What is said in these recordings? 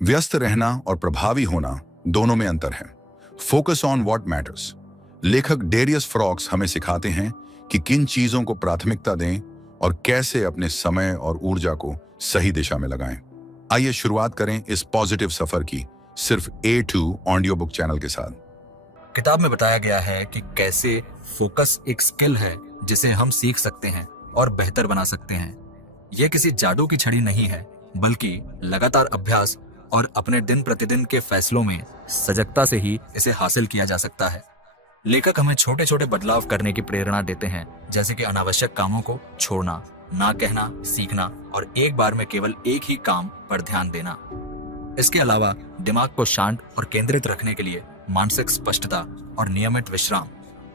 व्यस्त रहना और प्रभावी होना दोनों में अंतर है। Focus on what matters. लेखक डेरियस फ्रॉक्स हमें सिखाते हैं कि किन चीजों को प्राथमिकता दें और कैसे अपने समय और ऊर्जा को सही दिशा में लगाएं। आइए शुरुआत करें इस पॉजिटिव सफर की सिर्फ A2 ऑडियो बुक चैनल के साथ। किताब में बताया गया है कि कैसे फोकस एक स्किल है जिसे हम सीख सकते हैं और बेहतर बना सकते हैं। यह किसी जादू की छड़ी नहीं है, बल्कि लगातार अभ्यास और अपने दिन प्रतिदिन के फैसलों में सजगता से ही इसे हासिल किया जा सकता है। लेखक हमें छोटे छोटे बदलाव करने की प्रेरणा देते हैं, जैसे कि अनावश्यक कामों को छोड़ना, ना कहना सीखना और एक बार में केवल एक ही काम पर ध्यान देना। इसके अलावा दिमाग को शांत और केंद्रित रखने के लिए मानसिक स्पष्टता और नियमित विश्राम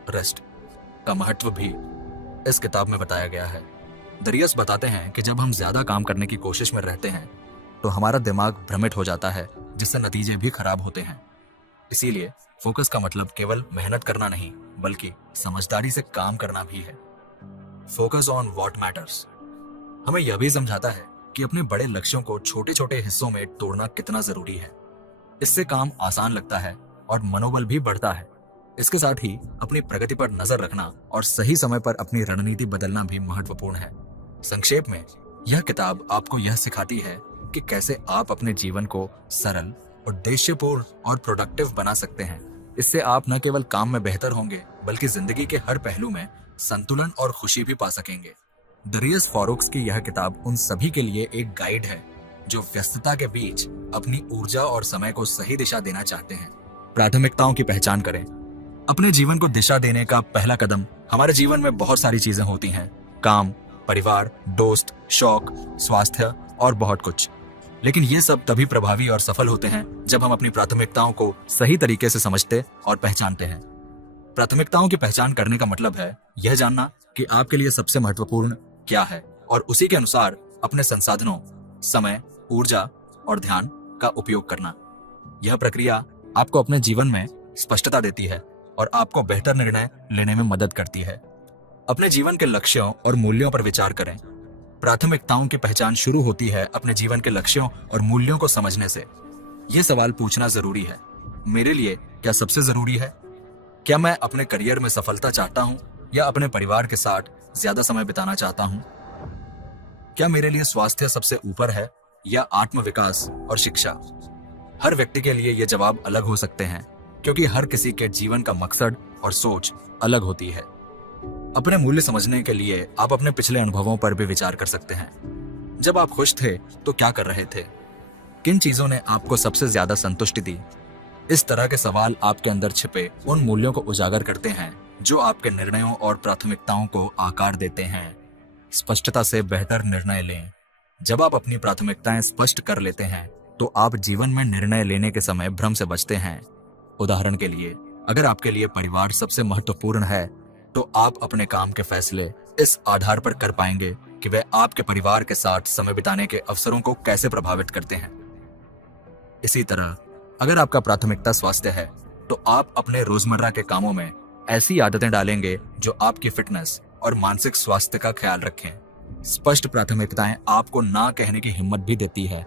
रेस्ट का महत्व भी इस किताब में बताया गया है। दरियस बताते हैं कि जब हम ज्यादा काम करने की कोशिश में रहते हैं तो हमारा दिमाग भ्रमित हो जाता है, जिससे नतीजे भी खराब होते हैं। इसीलिए फोकस का मतलब केवल मेहनत करना नहीं, बल्कि समझदारी से काम करना भी है। फोकस ऑन व्हाट मैटर्स हमें यह भी समझाता है कि अपने बड़े लक्ष्यों को छोटे छोटे हिस्सों में तोड़ना कितना जरूरी है। इससे काम आसान लगता है और मनोबल भी बढ़ता है। इसके साथ ही अपनी प्रगति पर नजर रखना और सही समय पर अपनी रणनीति बदलना भी महत्वपूर्ण है। संक्षेप में, यह किताब आपको यह सिखाती है कि कैसे आप अपने जीवन को सरल, उद्देश्यपूर्ण और प्रोडक्टिव बना सकते हैं। इससे आप न केवल काम में बेहतर होंगे, बल्कि जिंदगी के हर पहलू में संतुलन और खुशी भी पा सकेंगे। दरियस फॉरोक्स की यह किताब उन सभी के लिए एक गाइड है जो व्यस्तता के बीच अपनी ऊर्जा और समय को सही दिशा देना चाहते हैं। प्राथमिकताओं की पहचान करें। अपने जीवन को दिशा देने का पहला कदम। हमारे जीवन में बहुत सारी चीजें होती हैं, काम, परिवार, दोस्त, शौक, स्वास्थ्य और बहुत कुछ। लेकिन ये सब तभी प्रभावी और सफल होते हैं जब हम अपनी प्राथमिकताओं को सही तरीके से समझते और पहचानते हैं। प्राथमिकताओं की पहचान करने का मतलब है यह जानना कि आपके लिए सबसे महत्वपूर्ण क्या है और उसी के अनुसार अपने संसाधनों, समय, ऊर्जा और ध्यान का उपयोग करना। यह प्रक्रिया आपको अपने जीवन में स्पष्टता देती है और आपको बेहतर निर्णय लेने में मदद करती है। अपने जीवन के लक्ष्यों और मूल्यों पर विचार करें। प्राथमिकताओं की पहचान शुरू होती है अपने जीवन के लक्ष्यों और मूल्यों को समझने से। यह सवाल पूछना जरूरी है, मेरे लिए क्या सबसे जरूरी है? क्या मैं अपने करियर में सफलता चाहता हूं या अपने परिवार के साथ ज्यादा समय बिताना चाहता हूं? क्या मेरे लिए स्वास्थ्य सबसे ऊपर है या आत्मविकास और शिक्षा? हर व्यक्ति के लिए ये जवाब अलग हो सकते हैं, क्योंकि हर किसी के जीवन का मकसद और सोच अलग होती है। अपने मूल्य समझने के लिए आप अपने पिछले अनुभवों पर भी विचार कर सकते हैं। जब आप खुश थे तो क्या कर रहे थे? किन चीजों ने आपको सबसे ज्यादा संतुष्टि दी? इस तरह के सवाल आपके अंदर छिपे उन मूल्यों को उजागर करते हैं जो आपके निर्णयों और प्राथमिकताओं को आकार देते हैं। स्पष्टता से बेहतर निर्णय लें। जब आप अपनी प्राथमिकताएं स्पष्ट कर लेते हैं तो आप जीवन में निर्णय लेने के समय भ्रम से बचते हैं। उदाहरण के लिए, अगर आपके लिए परिवार सबसे महत्वपूर्ण है तो आप अपने काम के फैसले इस आधार पर कर पाएंगे कि वे आपके परिवार के साथ समय बिताने के अवसरों को कैसे प्रभावित करते हैं। इसी तरह, अगर आपका प्राथमिकता स्वास्थ्य है तो आप अपने रोजमर्रा के कामों में ऐसी आदतें डालेंगे जो आपकी फिटनेस और मानसिक स्वास्थ्य का ख्याल रखें। स्पष्ट प्राथमिकताएं आपको ना कहने की हिम्मत भी देती है।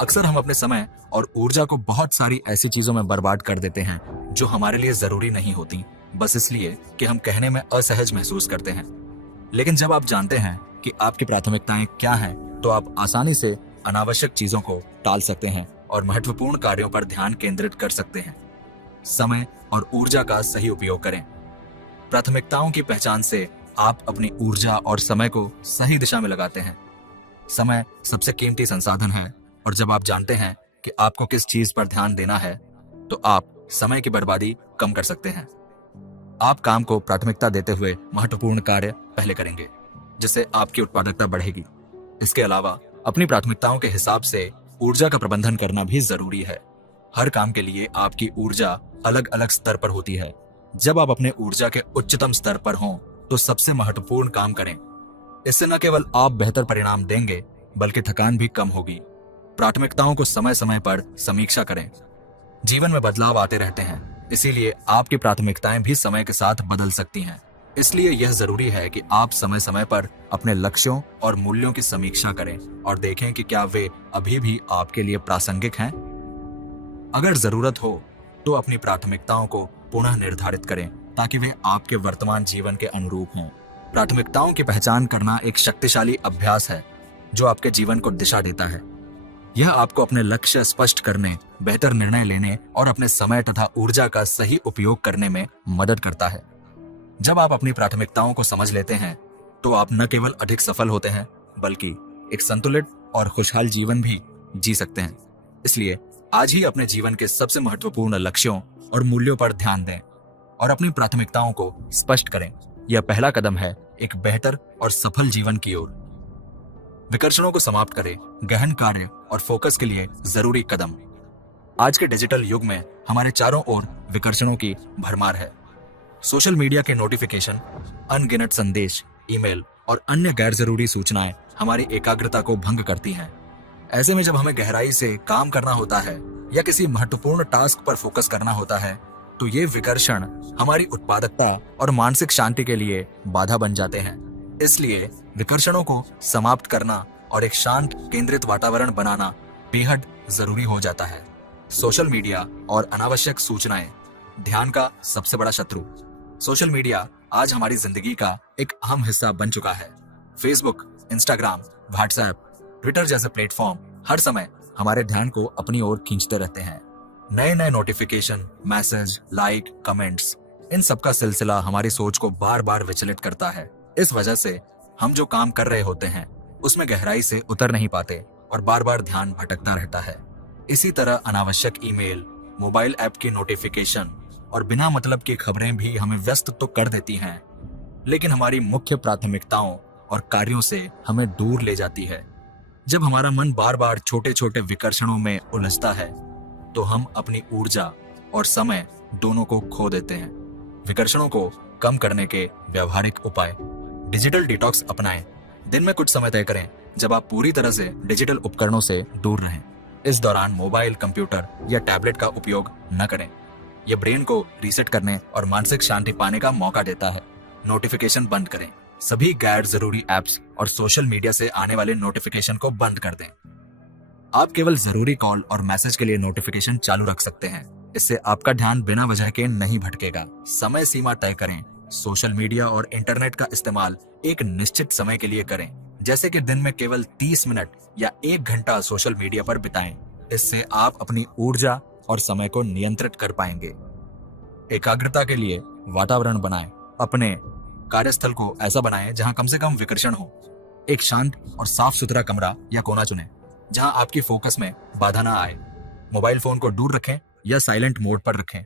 अक्सर हम अपने समय और ऊर्जा को बहुत सारी ऐसी चीजों में बर्बाद कर देते हैं जो हमारे लिए जरूरी नहीं होती, बस इसलिए कि हम कहने में असहज महसूस करते हैं। लेकिन जब आप जानते हैं कि आपकी प्राथमिकताएं क्या हैं, तो आप आसानी से अनावश्यक चीजों को टाल सकते हैं और महत्वपूर्ण कार्यों पर ध्यान केंद्रित कर सकते हैं। समय और ऊर्जा का सही उपयोग करें। प्राथमिकताओं की पहचान से आप अपनी ऊर्जा और समय को सही दिशा में लगाते हैं। समय सबसे कीमती संसाधन है और जब आप जानते हैं कि आपको किस चीज पर ध्यान देना है, तो आप समय की बर्बादी कम कर सकते हैं। आप काम को प्राथमिकता देते हुए महत्वपूर्ण कार्य पहले करेंगे, जिससे आपकी उत्पादकता बढ़ेगी। इसके अलावा अपनी प्राथमिकताओं के हिसाब से ऊर्जा का प्रबंधन करना भी जरूरी है। हर काम के लिए आपकी ऊर्जा अलग अलग स्तर पर होती है। जब आप अपने ऊर्जा के उच्चतम स्तर पर हों तो सबसे महत्वपूर्ण काम करें। इससे न केवल आप बेहतर परिणाम देंगे, बल्कि थकान भी कम होगी। प्राथमिकताओं को समय समय पर समीक्षा करें। जीवन में बदलाव आते रहते हैं, इसीलिए आपकी प्राथमिकताएं भी समय के साथ बदल सकती हैं। इसलिए यह जरूरी है कि आप समय समय पर अपने लक्ष्यों और मूल्यों की समीक्षा करें और देखें कि क्या वे अभी भी आपके लिए प्रासंगिक हैं अगर जरूरत हो तो अपनी प्राथमिकताओं को पुनः निर्धारित करें ताकि वे आपके वर्तमान जीवन के अनुरूप हों। प्राथमिकताओं की पहचान करना एक शक्तिशाली अभ्यास है जो आपके जीवन को दिशा देता है। यह आपको अपने लक्ष्य स्पष्ट करने, बेहतर निर्णय लेने और अपने समय तथा ऊर्जा का सही उपयोग करने में मदद करता है। जब आप अपनी प्राथमिकताओं को समझ लेते हैं तो आप न केवल अधिक सफल होते हैं बल्कि एक संतुलित और खुशहाल जीवन भी जी सकते हैं। इसलिए आज ही अपने जीवन के सबसे महत्वपूर्ण लक्ष्यों और मूल्यों पर ध्यान दें और अपनी प्राथमिकताओं को स्पष्ट करें। यह पहला कदम है एक बेहतर और सफल जीवन की ओर। विकर्षणों को समाप्त करें, गहन कार्य और फोकस के लिए जरूरी कदम। आज के डिजिटल युग में हमारे चारों ओर विकर्षणों की भरमार है। सोशल मीडिया के नोटिफिकेशन, अनगिनत संदेश, ईमेल और अन्य गैर जरूरी सूचनाएं हमारी एकाग्रता को भंग करती हैं। ऐसे में जब हमें गहराई से काम करना होता है या किसी महत्वपूर्ण टास्क पर फोकस करना होता है तो ये विकर्षण हमारी उत्पादकता और मानसिक शांति के लिए बाधा बन जाते हैं। इसलिए विकर्षणों को समाप्त करना और एक शांत केंद्रित वातावरण बनाना बेहद जरूरी हो जाता है। सोशल मीडिया और अनावश्यक सूचनाएं ध्यान का सबसे बड़ा शत्रु। सोशल मीडिया आज हमारी जिंदगी का एक अहम हिस्सा बन चुका है। फेसबुक, इंस्टाग्राम, व्हाट्सएप, ट्विटर जैसे प्लेटफॉर्म हर समय हमारे ध्यान को अपनी ओर खींचते रहते हैं। नए नए नोटिफिकेशन, मैसेज, लाइक, कमेंट्स, इन सब का सिलसिला हमारी सोच को बार बार विचलित करता है। इस वजह से हम जो काम कर रहे होते हैं उसमें गहराई से उतर नहीं पाते और बार बार ध्यान भटकता रहता है। इसी तरह अनावश्यक ईमेल, मोबाइल ऐप की नोटिफिकेशन और बिना मतलब की खबरें भी हमें व्यस्त तो कर देती हैं, लेकिन हमारी मुख्य प्राथमिकताओं और कार्यों से हमें दूर ले जाती है। जब हमारा मन बार बार छोटे छोटे विकर्षणों में उलझता है तो हम अपनी ऊर्जा और समय दोनों को खो देते हैं। विकर्षणों को कम करने के व्यावहारिक उपाय। डिजिटल डिटॉक्स अपनाएं। दिन में कुछ समय तय करें जब आप पूरी तरह से डिजिटल उपकरणों से दूर रहें। इस दौरान मोबाइल, कंप्यूटर या टैबलेट का उपयोग न करें। यह ब्रेन को रीसेट करने और मानसिक शांति पाने का मौका देता है। नोटिफिकेशन बंद करें। सभी गैर जरूरी ऐप्स और सोशल मीडिया से आने वाले नोटिफिकेशन को बंद कर दें। आप केवल जरूरी कॉल और मैसेज के लिए नोटिफिकेशन चालू रख सकते हैं। इससे आपका ध्यान बिना वजह के नहीं भटकेगा। समय सीमा तय करें। सोशल मीडिया और इंटरनेट का इस्तेमाल एक निश्चित समय के लिए करें, जैसे कि दिन में केवल 30 मिनट या 1 घंटा सोशल मीडिया पर बिताएं। इससे आप अपनी ऊर्जा और समय को नियंत्रित कर पाएंगे। एकाग्रता के लिए वातावरण बनाएं। अपने कार्यस्थल को ऐसा बनाएं जहां कम से कम विकर्षण हो। एक शांत और साफ सुथरा कमरा या कोना चुनें जहां आपकी फोकस में बाधा ना आए। मोबाइल फोन को दूर रखें या साइलेंट मोड पर रखें।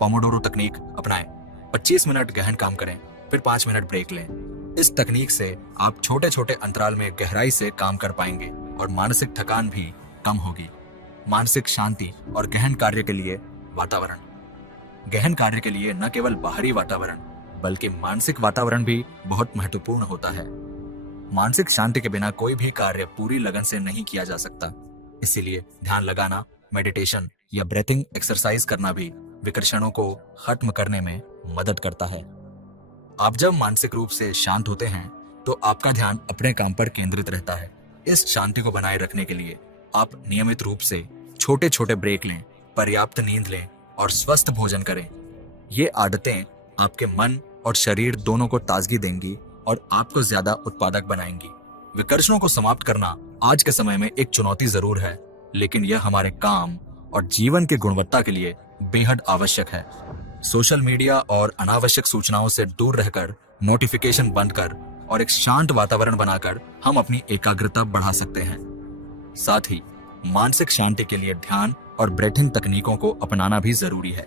पोमोडोरो तकनीक अपनाएं। 25 मिनट गहन काम करें, फिर 5 मिनट ब्रेक लें। इस तकनीक से आप छोटे छोटे अंतराल में गहराई से काम कर पाएंगे और मानसिक थकान भी कम होगी। मानसिक शांति और गहन कार्य के लिए वातावरण। गहन कार्य के लिए न केवल बाहरी वातावरण बल्कि मानसिक वातावरण भी बहुत महत्वपूर्ण होता है। मानसिक शांति के बिना कोई भी कार्य पूरी लगन से नहीं किया जा सकता। इसीलिए ध्यान लगाना, मेडिटेशन या ब्रीथिंग एक्सरसाइज करना भी विकर्षणों को खत्म करने में मदद करता है। आप जब मानसिक रूप से शांत होते हैं तो आपका ध्यान अपने काम पर केंद्रित रहता है। इस शांति को बनाए रखने के लिए आप नियमित रूप से छोटे छोटे ब्रेक लें, पर्याप्त नींद लें और स्वस्थ भोजन करें। ये आदतें आपके मन और शरीर दोनों को ताजगी देंगी और आपको ज्यादा उत्पादक बनाएंगी। विकर्षणों को समाप्त करना आज के समय में एक चुनौती जरूर है, लेकिन यह हमारे काम और जीवन की गुणवत्ता के लिए बेहद आवश्यक है। सोशल मीडिया और अनावश्यक सूचनाओं से दूर रहकर, नोटिफिकेशन बंद कर और एक शांत वातावरण बनाकर हम अपनी एकाग्रता बढ़ा सकते हैं। साथ ही मानसिक शांति के लिए ध्यान और ब्रीथिंग तकनीकों को अपनाना भी जरूरी है।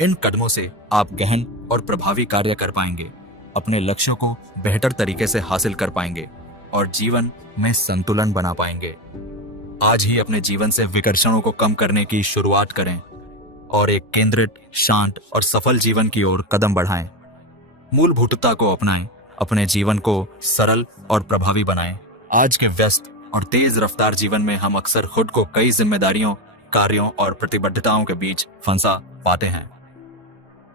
इन कदमों से आप गहन और प्रभावी कार्य कर पाएंगे, अपने लक्ष्यों को बेहतर तरीके से हासिल कर पाएंगे और जीवन में संतुलन बना पाएंगे। आज ही अपने जीवन से विकर्षणों को कम करने की शुरुआत करें और एक केंद्रित, शांत और सफल जीवन की ओर कदम बढ़ाएं। मूलभूतता को अपनाएं, अपने जीवन को सरल और प्रभावी बनाएं। आज के व्यस्त और तेज रफ्तार जीवन में हम अक्सर खुद को कई जिम्मेदारियों, कार्यों और प्रतिबद्धताओं के बीच फंसा पाते हैं।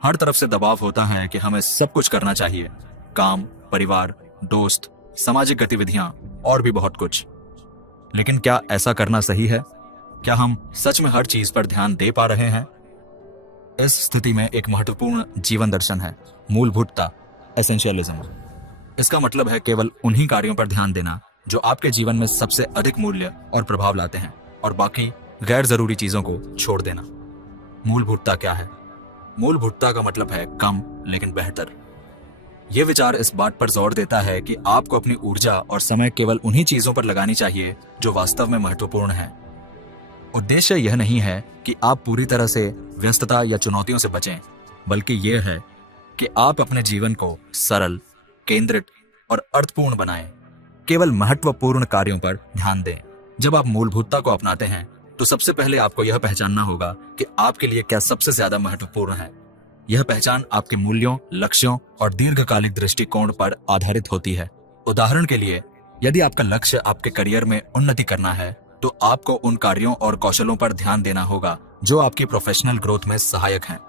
हर तरफ से दबाव होता है कि हमें सब कुछ करना चाहिए, काम, परिवार, दोस्त, सामाजिक गतिविधियां और भी बहुत कुछ। लेकिन क्या ऐसा करना सही है? क्या हम सच में हर चीज पर ध्यान दे पा रहे हैं? इस स्थिति में एक महत्वपूर्ण जीवन दर्शन है, मूलभूतता, एसेंशियलिज्म। इसका मतलब है केवल उन्हीं कार्यों पर ध्यान देना जो आपके जीवन में सबसे अधिक मूल्य और प्रभाव लाते हैं, और बाकी गैर जरूरी चीजों को छोड़ देना। मूलभूतता क्या है? मूलभूतता का मतलब है कम लेकिन बेहतर। यह विचार इस बात पर जोर देता है कि आपको अपनी ऊर्जा और समय केवल उन्हीं चीजों पर लगानी चाहिए जो वास्तव में महत्वपूर्ण है। उद्देश्य यह नहीं है कि आप पूरी तरह से व्यस्तता या चुनौतियों से बचें, बल्कि यह है कि आप अपने जीवन को सरल, केंद्रित और अर्थपूर्ण बनाएं। केवल महत्वपूर्ण कार्यों पर ध्यान दें। जब आप मूलभूतता को अपनाते हैं तो सबसे पहले आपको यह पहचानना होगा कि आपके लिए क्या सबसे ज्यादा महत्वपूर्ण है। यह पहचान आपके मूल्यों, लक्ष्यों और दीर्घकालिक दृष्टिकोण पर आधारित होती है। उदाहरण के लिए, यदि आपका लक्ष्य आपके करियर में उन्नति करना है, तो आपको उन कार्यों और कौशलों पर ध्यान देना होगा जो आपकी प्रोफेशनल ग्रोथ में सहायक हैं।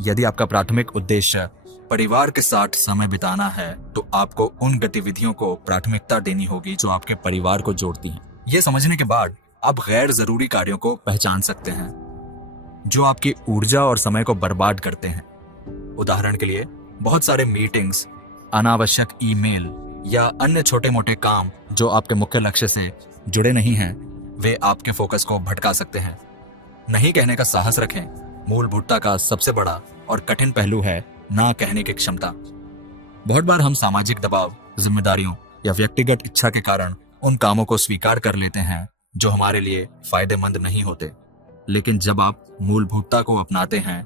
यदि आपका प्राथमिक उद्देश्य परिवार के साथ समय बिताना है, तो आपको उन गतिविधियों को प्राथमिकता देनी होगी जो आपके परिवार को जोड़ती हैं। ये समझने के बाद आप गैर जरूरी कार्यों को पहचान सकते हैं जो आपकी ऊर्जा और समय को बर्बाद करते हैं। उदाहरण के लिए, बहुत सारे मीटिंग्स, अनावश्यक ईमेल या अन्य छोटे मोटे काम जो आपके मुख्य लक्ष्य से जुड़े नहीं हैं, वे आपके फोकस को भटका सकते हैं। नहीं कहने का साहस रखें। मूलभूतता का सबसे बड़ा और कठिन पहलू है ना कहने की क्षमता। बहुत बार हम सामाजिक दबाव, जिम्मेदारियों या व्यक्तिगत इच्छा के कारण उन कामों को स्वीकार कर लेते हैं जो हमारे लिए फायदेमंद नहीं होते। लेकिन जब आप मूलभूतता को अपनाते हैं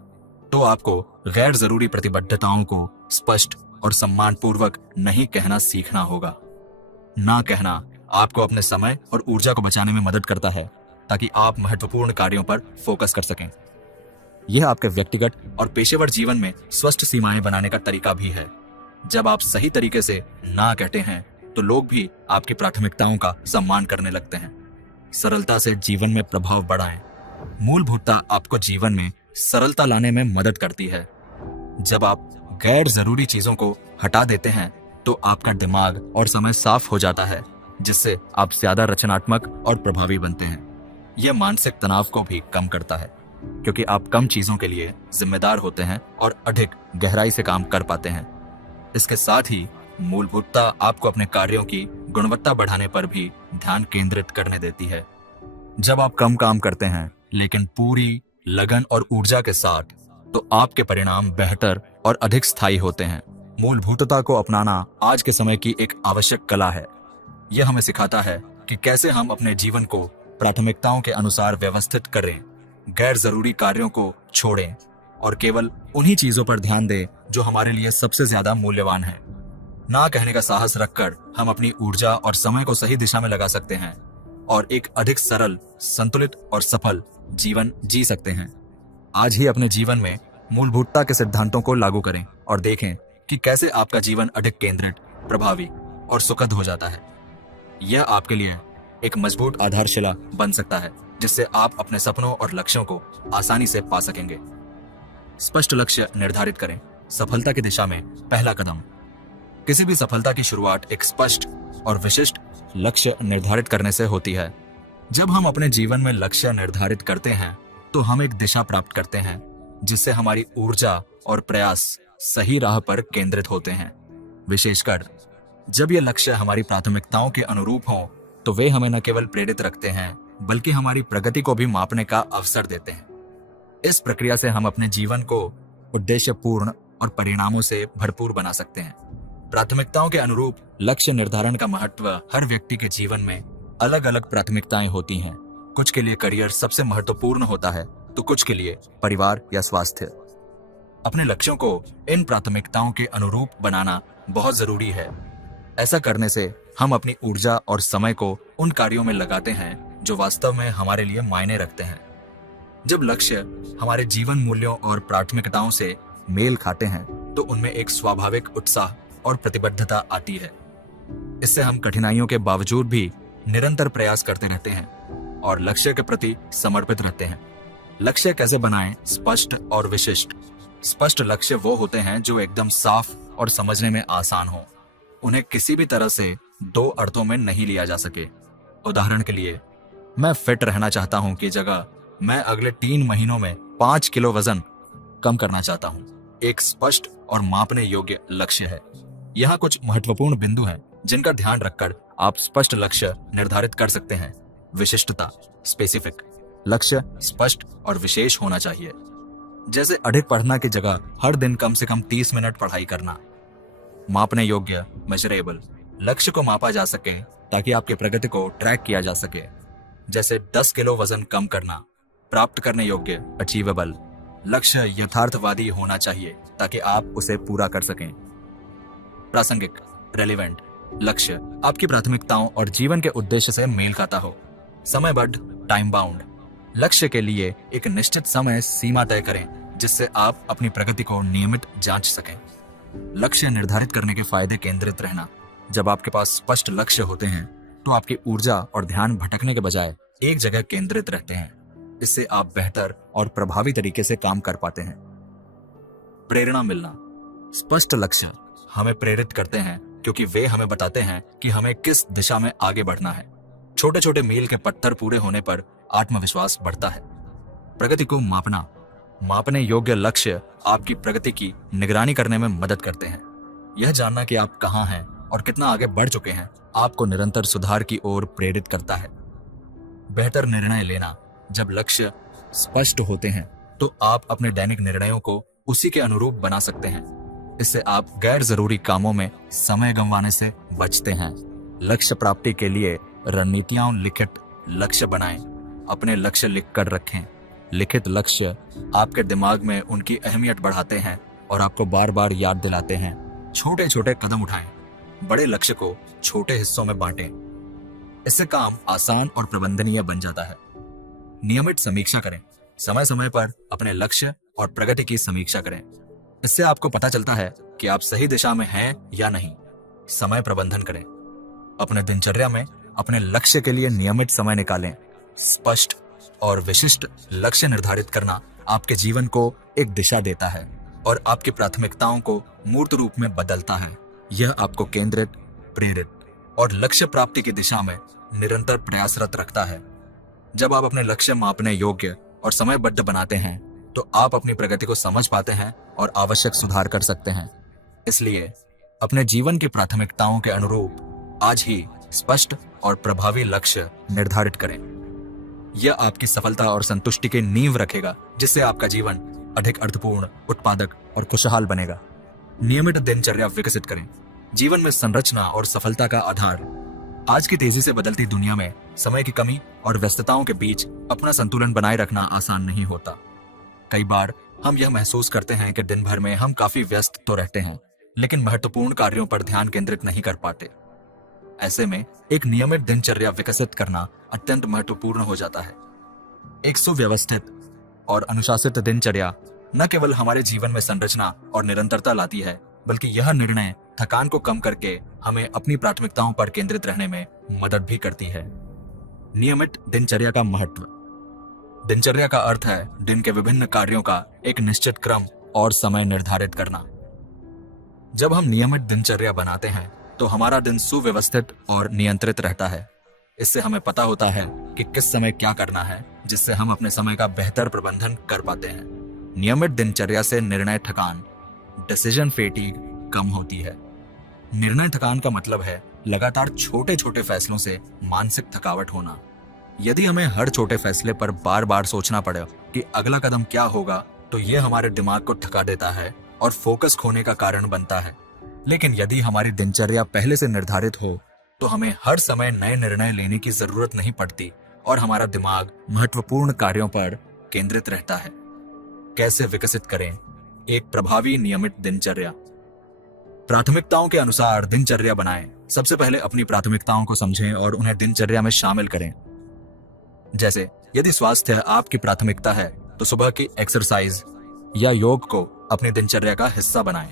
तो आपको गैर जरूरी प्रतिबद्धताओं को स्पष्ट और सम्मानपूर्वक नहीं कहना सीखना होगा। ना कहना आपको अपने समय और ऊर्जा को बचाने में मदद करता है ताकि आप महत्वपूर्ण कार्यों पर फोकस कर सकें। यह आपके व्यक्तिगत और पेशेवर जीवन में स्वस्थ सीमाएं बनाने का तरीका भी है। जब आप सही तरीके से ना कहते हैं तो लोग भी आपकी प्राथमिकताओं का सम्मान करने लगते हैं। सरलता से जीवन में प्रभाव बढ़ाएं। मूलभूतता आपको जीवन में सरलता लाने में मदद करती है। जब आप गैर जरूरी चीजों को हटा देते हैं तो आपका दिमाग और समय साफ हो जाता है, जिससे आप ज्यादा रचनात्मक और प्रभावी बनते हैं। यह मानसिक तनाव को भी कम करता है क्योंकि आप कम चीजों के लिए जिम्मेदार होते हैं और अधिक गहराई से काम कर पाते हैं। इसके साथ ही मूलभूतता आपको अपने कार्यों की गुणवत्ता बढ़ाने पर भी ध्यान केंद्रित करने देती है। जब आप कम काम करते हैं लेकिन पूरी लगन और ऊर्जा के साथ, तो आपके परिणाम बेहतर और अधिक स्थायी होते हैं। मूलभूतता को अपनाना आज के समय की एक आवश्यक कला है। यह हमें सिखाता है कि कैसे हम अपने जीवन को प्राथमिकताओं के अनुसार व्यवस्थित करें, गैर जरूरी कार्यों को छोड़ें और केवल उन्हीं चीजों पर ध्यान दें जो हमारे लिए सबसे ज्यादा मूल्यवान है। ना कहने का साहस रखकर हम अपनी ऊर्जा और समय को सही दिशा में लगा सकते हैं और एक अधिक सरल, संतुलित और सफल जीवन जी सकते हैं। आज ही अपने जीवन में मूलभूतता के सिद्धांतों को लागू करें और देखें कि कैसे आपका जीवन अधिक केंद्रित, प्रभावी और सुखद हो जाता है। यह आपके लिए एक मजबूत आधारशिला बन सकता है जिससे आप अपने सपनों और लक्ष्यों को आसानी से पा सकेंगे। स्पष्ट लक्ष्य निर्धारित करें। सफलता की दिशा में पहला कदम। किसी भी सफलता की शुरुआत एक स्पष्ट और विशिष्ट लक्ष्य निर्धारित करने से होती है। जब हम अपने जीवन में लक्ष्य निर्धारित करते हैं तो हम एक दिशा प्राप्त करते हैं जिससे हमारी ऊर्जा और प्रयास सही राह पर केंद्रित होते हैं। विशेषकर जब ये लक्ष्य हमारी प्राथमिकताओं के अनुरूप हों, तो वे हमें न केवल प्रेरित रखते हैं बल्कि हमारी प्रगति को भी मापने का अवसर देते हैं। इस प्रक्रिया से हम अपने जीवन को उद्देश्यपूर्ण और परिणामों से भरपूर बना सकते हैं। प्राथमिकताओं के अनुरूप लक्ष्य निर्धारण का महत्व। हर व्यक्ति के जीवन में अलग अलग प्राथमिकताएं होती हैं। कुछ के लिए करियर सबसे महत्वपूर्ण होता है तो कुछ के लिए परिवार या स्वास्थ्य। अपने लक्ष्यों को इन प्राथमिकताओं के अनुरूप बनाना बहुत जरूरी है। ऐसा करने से हम अपनी ऊर्जा और समय को उन कार्यों में लगाते हैं जो वास्तव में हमारे लिए मायने रखते हैं। जब लक्ष्य हमारे जीवन मूल्यों और प्राथमिकताओं से मेल खाते हैं तो उनमें एक स्वाभाविक उत्साह और प्रतिबद्धता आती है। इससे हम कठिनाइयों के बावजूद भी निरंतर प्रयास करते रहते हैं और लक्ष्य के प्रति समर्पित रहते हैं। लक्ष्य कैसे बनाएं? स्पष्ट और विशिष्ट। स्पष्ट लक्ष्य वो होते हैं जो एकदम साफ और समझने में आसान हो। उन्हें किसी भी तरह से दो अर्थों में नहीं लिया जा सके। उदाहरण के लिए, मैं फिट रहना चाहता हूं की जगह मैं अगले 3 महीनों में 5 किलो वजन कम करना चाहता हूं। एक स्पष्ट और मापने योग्य लक्ष्य है। यहाँ कुछ महत्वपूर्ण बिंदु हैं जिनका ध्यान रखकर आप स्पष्ट लक्ष्य निर्धारित कर सकते हैं। विशिष्टता, स्पेसिफिक। लक्ष्य स्पष्ट और विशेष होना चाहिए, जैसे अधिक पढ़ना की जगह हर दिन कम से कम 30 मिनट पढ़ाई करना। मापने योग्य, मेजरेबल। लक्ष्य को मापा जा सके ताकि आपकी प्रगति को ट्रैक किया जा सके, जैसे 10 किलो वजन कम करना। प्राप्त करने योग्य, अचीवेबल। लक्ष्य यथार्थवादी होना चाहिए ताकि आप उसे पूरा कर सकें। प्रासंगिक, रेलेवेंट। लक्ष्य आपकी प्राथमिकताओं और जीवन के उद्देश्य से मेल खाता हो। समयबद्ध, टाइम बाउंड। लक्ष्य के लिए एक निश्चित समय सीमा तय करें जिससे आप अपनी प्रगति को नियमित जांच सकें। लक्ष्य निर्धारित करने के फायदे केंद्रित रहना। जब आपके पास स्पष्ट लक्ष्य होते हैं तो आपकी ऊर्जा और ध्यान भटकने के बजाय एक जगह केंद्रित रहते हैं। इससे आप बेहतर और प्रभावी तरीके से काम कर पाते हैं। प्रेरणा मिलना। स्पष्ट लक्ष्य हमें प्रेरित करते हैं क्योंकि वे हमें बताते हैं कि हमें किस दिशा में आगे बढ़ना है। छोटे छोटे मील के पत्थर पूरे होने पर आत्मविश्वास बढ़ता है। प्रगति को मापना। मापने योग्य लक्ष्य आपकी प्रगति की निगरानी करने में मदद करते हैं। यह जानना कि आप कहां हैं और कितना आगे बढ़ चुके हैं आपको निरंतर सुधार की ओर प्रेरित करता है। बेहतर निर्णय लेना। जब लक्ष्य स्पष्ट होते हैं तो आप अपने दैनिक निर्णयों को उसी के अनुरूप बना सकते हैं। इससे आप गैर जरूरी कामों में समय गंवाने से बचते हैं। लक्ष्य प्राप्ति के लिए रणनीतियां लिखित लक्ष्य बनाएं। अपने लक्ष्य लिखकर रखें। लिखित लक्ष्य आपके दिमाग में उनकी अहमियत बढ़ाते हैं और आपको बार बार याद दिलाते हैं। छोटे छोटे कदम उठाएं। बड़े लक्ष्य को छोटे हिस्सों में बांटें। इससे काम आसान और प्रबंधनीय बन जाता है। नियमित समीक्षा करें। समय समय पर अपने लक्ष्य और प्रगति की समीक्षा करें। इससे आपको पता चलता है कि आप सही दिशा में हैं या नहीं। समय प्रबंधन करें। अपने दिनचर्या में अपने लक्ष्य के लिए नियमित समय निकालें। स्पष्ट और विशिष्ट लक्ष्य निर्धारित करना आपके जीवन को एक दिशा देता है और आपकी प्राथमिकताओं को मूर्त रूप में बदलता है। यह आपको केंद्रित, प्रेरित और लक्ष्य प्राप्ति की दिशा में निरंतर प्रयासरत रखता है। जब आप अपने लक्ष्य मापने योग्य और समयबद्ध बनाते हैं तो आप अपनी प्रगति को समझ पाते हैं और आवश्यक सुधार कर सकते हैं। इसलिए अपने जीवन की प्राथमिकताओं के अनुरूप आज ही स्पष्ट और प्रभावी लक्ष्य निर्धारित करें। यह आपकी सफलता और संतुष्टि की नींव रखेगा, जिससे आपका जीवन अधिक अर्थपूर्ण, उत्पादक और खुशहाल बनेगा। नियमित दिनचर्या विकसित करें। जीवन में संरचना और सफलता का आधार। आज की तेजी से बदलती दुनिया में समय की कमी और व्यस्तताओं के बीच अपना संतुलन बनाए रखना आसान नहीं होता। कई बार हम यह महसूस करते हैं कि दिन भर में हम काफी व्यस्त तो रहते हैं, लेकिन महत्वपूर्ण कार्यों पर ध्यान केंद्रित नहीं कर पाते। ऐसे में एक नियमित दिनचर्या विकसित करना अत्यंत महत्वपूर्ण हो जाता है। एक सुव्यवस्थित और अनुशासित दिनचर्या न केवल हमारे जीवन में संरचना और निरंतरता लाती है, बल्कि यह निर्णय थकान को कम करके हमें अपनी प्राथमिकताओं पर केंद्रित रहने में मदद भी करती है। नियमित दिनचर्या का महत्व। दिनचर्या का अर्थ है दिन के विभिन्न कार्यों का एक निश्चित क्रम और समय निर्धारित करना। जब हम नियमित दिनचर्या बनाते हैं तो हमारा दिन सुव्यवस्थित और नियंत्रित रहता है। इससे हमें पता होता है कि किस समय क्या करना है, जिससे हम अपने समय का बेहतर प्रबंधन कर पाते हैं। नियमित दिनचर्या से निर्णय थकान, डिसीजन फेटीग कम होती है। निर्णय थकान का मतलब है लगातार छोटे छोटे फैसलों से मानसिक थकावट होना। यदि हमें हर छोटे फैसले पर बार बार सोचना पड़े कि अगला कदम क्या होगा, तो यह हमारे दिमाग को थका देता है और फोकस खोने का कारण बनता है। लेकिन यदि हमारी दिनचर्या पहले से निर्धारित हो तो हमें हर समय नए निर्णय लेने की जरूरत नहीं पड़ती और हमारा दिमाग महत्वपूर्ण कार्यों पर केंद्रित रहता है। कैसे विकसित करें एक प्रभावी नियमित दिनचर्या? प्राथमिकताओं के अनुसार दिनचर्या बनाएं। सबसे पहले अपनी प्राथमिकताओं को समझें और उन्हें दिनचर्या में शामिल करें। जैसे यदि स्वास्थ्य आपकी प्राथमिकता है तो सुबह की एक्सरसाइज या योग को अपनी दिनचर्या का हिस्सा बनाएं।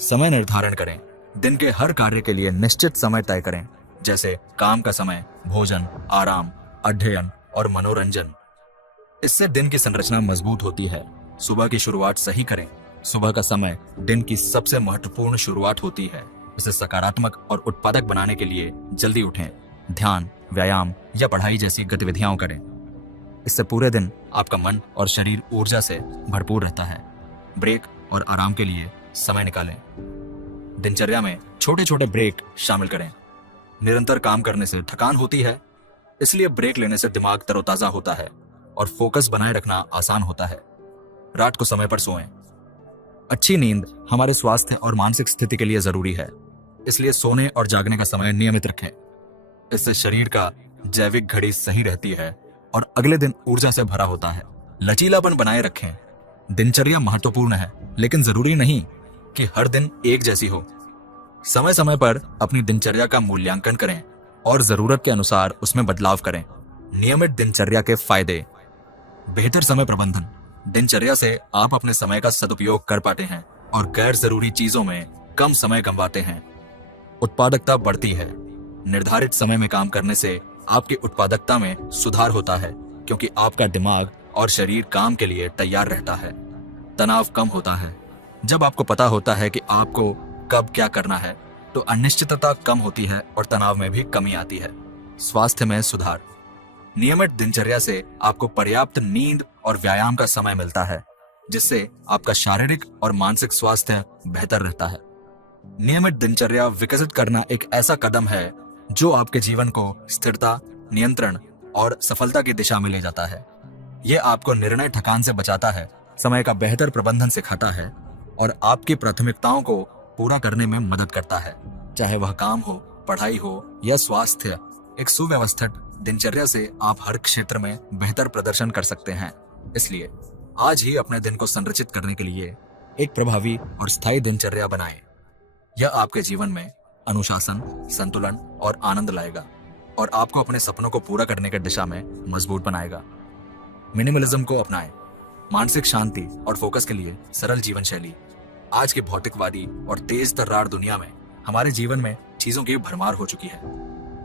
समय निर्धारण करें। दिन के हर कार्य के लिए निश्चित समय तय करें, जैसे काम का समय, भोजन, आराम, अध्ययन और मनोरंजन। इससे दिन की संरचना मजबूत होती है। सुबह की शुरुआत सही करें। सुबह का समय दिन की सबसे महत्वपूर्ण शुरुआत होती है। इसे सकारात्मक और उत्पादक बनाने के लिए जल्दी उठें। ध्यान, व्यायाम या पढ़ाई जैसी गतिविधियां करें। इससे पूरे दिन आपका मन और शरीर ऊर्जा से भरपूर रहता है। ब्रेक और आराम के लिए समय निकालें। दिनचर्या में छोटे छोटे ब्रेक शामिल करें। निरंतर काम करने से थकान होती है, इसलिए ब्रेक लेने से दिमाग तरोताजा होता है और फोकस बनाए रखना आसान होता है। रात को समय पर सोएं। अच्छी नींद हमारे स्वास्थ्य और मानसिक स्थिति के लिए जरूरी है, इसलिए सोने और जागने का समय नियमित रखें। इससे शरीर का जैविक घड़ी सही रहती है और अगले दिन ऊर्जा से भरा होता है। लचीलापन बनाए रखें। दिनचर्या महत्वपूर्ण है, लेकिन जरूरी नहीं कि हर दिन एक जैसी हो। समय समय पर अपनी दिनचर्या का मूल्यांकन करें और जरूरत के अनुसार उसमें बदलाव करें। नियमित दिनचर्या के फायदे। बेहतर समय प्रबंधन। दिनचर्या से आप अपने समय का सदुपयोग कर पाते हैं और गैर जरूरी चीजों में कम समय गंवाते हैं। उत्पादकता बढ़ती है। निर्धारित समय में काम करने से आपकी उत्पादकता में सुधार होता है, क्योंकि आपका दिमाग और शरीर काम के लिए तैयार रहता है। तनाव कम होता है। जब आपको पता होता है कि आपको कब क्या करना है, तो अनिश्चितता कम होती है और तनाव में भी कमी आती है। स्वास्थ्य में सुधार। नियमित दिनचर्या से आपको पर्याप्त नींद और व्यायाम का समय मिलता है, जिससे आपका शारीरिक और मानसिक स्वास्थ्य बेहतर रहता है। नियमित दिनचर्या विकसित करना एक ऐसा कदम है जो आपके जीवन को स्थिरता, नियंत्रण और सफलता की दिशा में ले जाता है। यह आपको निर्णय थकान से बचाता है, समय का बेहतर प्रबंधन सिखाता है और आपकी प्राथमिकताओं को पूरा करने में मदद करता है। चाहे वह काम हो, पढ़ाई हो या स्वास्थ्य, एक सुव्यवस्थित दिनचर्या से आप हर क्षेत्र में बेहतर प्रदर्शन कर सकते हैं। इसलिए आज ही अपने दिन को संरचित करने के लिए एक प्रभावी और स्थायी दिनचर्या बनाएं। यह आपके जीवन में अनुशासन, संतुलन और आनंद लाएगा और आपको अपने सपनों को पूरा करने की दिशा में मजबूत बनाएगा। मिनिमलिज्म को अपनाएं। मानसिक शांति और फोकस के लिए सरल जीवन शैली। आज की भौतिकवादी और तेज तर्रार दुनिया में हमारे जीवन में चीजों की भरमार हो चुकी है।